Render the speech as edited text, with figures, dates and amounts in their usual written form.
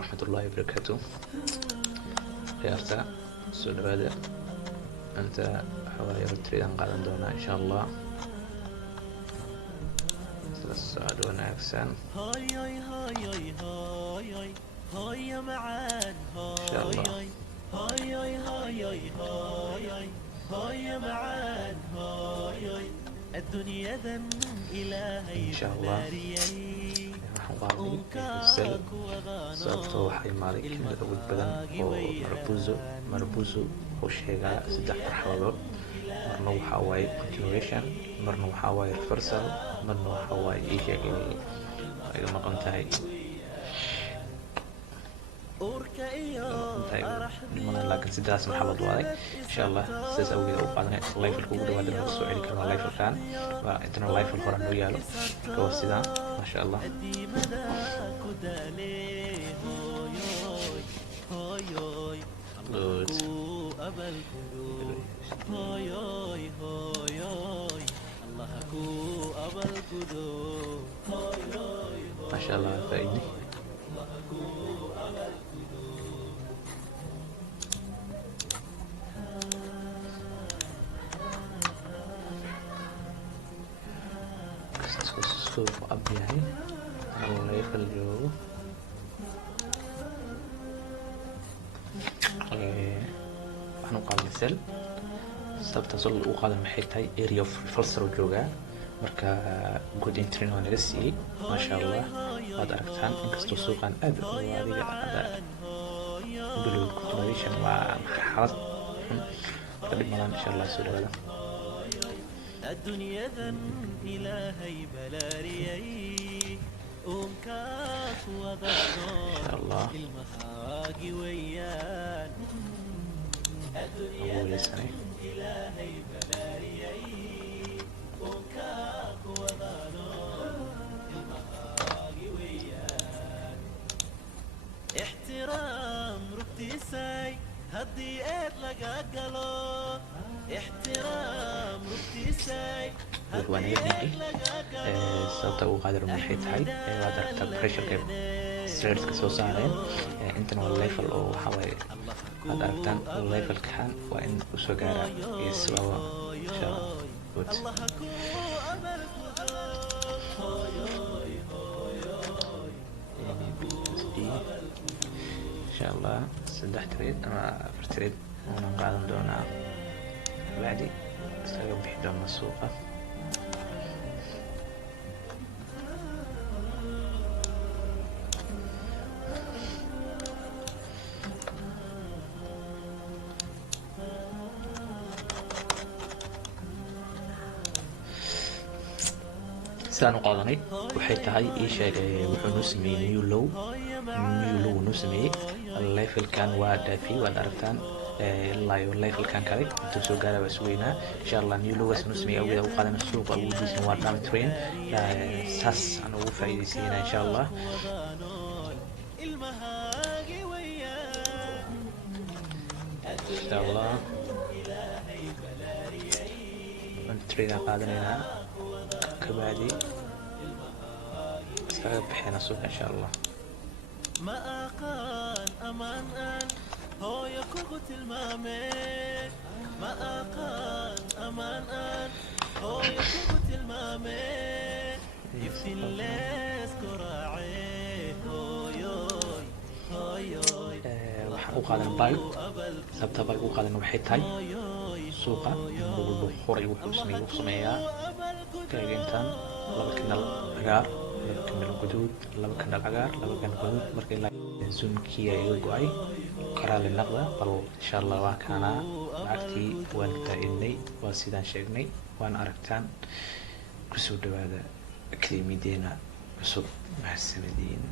ورحمة الله وبركاته. خيارتا سؤال هذا أنت حوالي تريد أن قادم دونا إن شاء الله. السؤال ونعكسان هاي هاي هاي هاي هاي هاي يا معان إن شاء الله. هاي هاي هاي هاي هاي هاي يا معان هاي الدنيا ذن إلهي إن شاء الله. sababtoo waxay imaaday kelmad awood badan oo marbuzo oo sheegaya 3 marxaladood. marna waxaa waaye continuation, marna waxaa waaye reversal, marna waxaa waaye iisheeg ay maqan tahay laakiin 3 marxaladood waaday. insha allah sidaas awgeed u qaadanay levelka ugu dhawaada lagu soo celi karo levelkan waa intana level hore noo yaalo marka waa sidaan ma sha allah. Good. ما شاء الله فايدني. suuq ab yahay level joogo waxaan u qaadanay sel sababta soo u qaadan maxay tahay area of reversal joogaa marka good entry waa naga siiyey ma sha allah waad aragtaan inkastoo suuqan aad u adiga blue continuation waa xaalad kadib malan insha allah soo dhawaada. الدنيا ذن إلهي بلاريي أمكاك وضعنا المهاجي ويان الدنيا ذن إلهي بلاريي أمكاك وضعنا المهاجي ويان احترام ركتي ساي هدي لقى قلوب احترام ركتيساي sababta ugu qaadar maxay tahay waad aragtaa pressureka straightka soo saareen intana waa level oo waxa waaye waad aragtaan levelkan waa in uu soo gaara yes waa insha allah good. insha allah 3 trade ama 4 trade waan qaadan doonaa بعدي استغل بحدة من السوق. سان قادني waxay tahay ii sheegay wuxuu noo sameeyay new low noo sameeyay level kan waa dhaafi waad aragtaan level kan kale intuu soo gaara waa sugeynaa insha allah new low waa noo sameeyay awgeed u qaadana suuqa awoodiisana waa down train saas aan ugu faa'iideysanaa insha allah. insha allah trade qaadanayna كبادي استغرب بحين السوق إن شاء الله. ما أقان أمان أن هو يكوكت المامين ما أقان أمان أن هو يكوكت المامين يفتي الليس كراعي هويوي هويوي waxaan u qaadan bal sababta bal u qaadan waxay tahay suuqa inuu horay wuxuu sameeyaa كاجنتان لaba kanal cagaar laba kanal guduud laba kanal cagaar laba kanal guduud markii la zoomkii ay go'ay qaraal naqda bal insha Allah waa kana lacagtii waan faa'iidnay waa sidaan sheegnay waan aragtaan ku soo dhawaada kelimideena cusub mahadsanidin.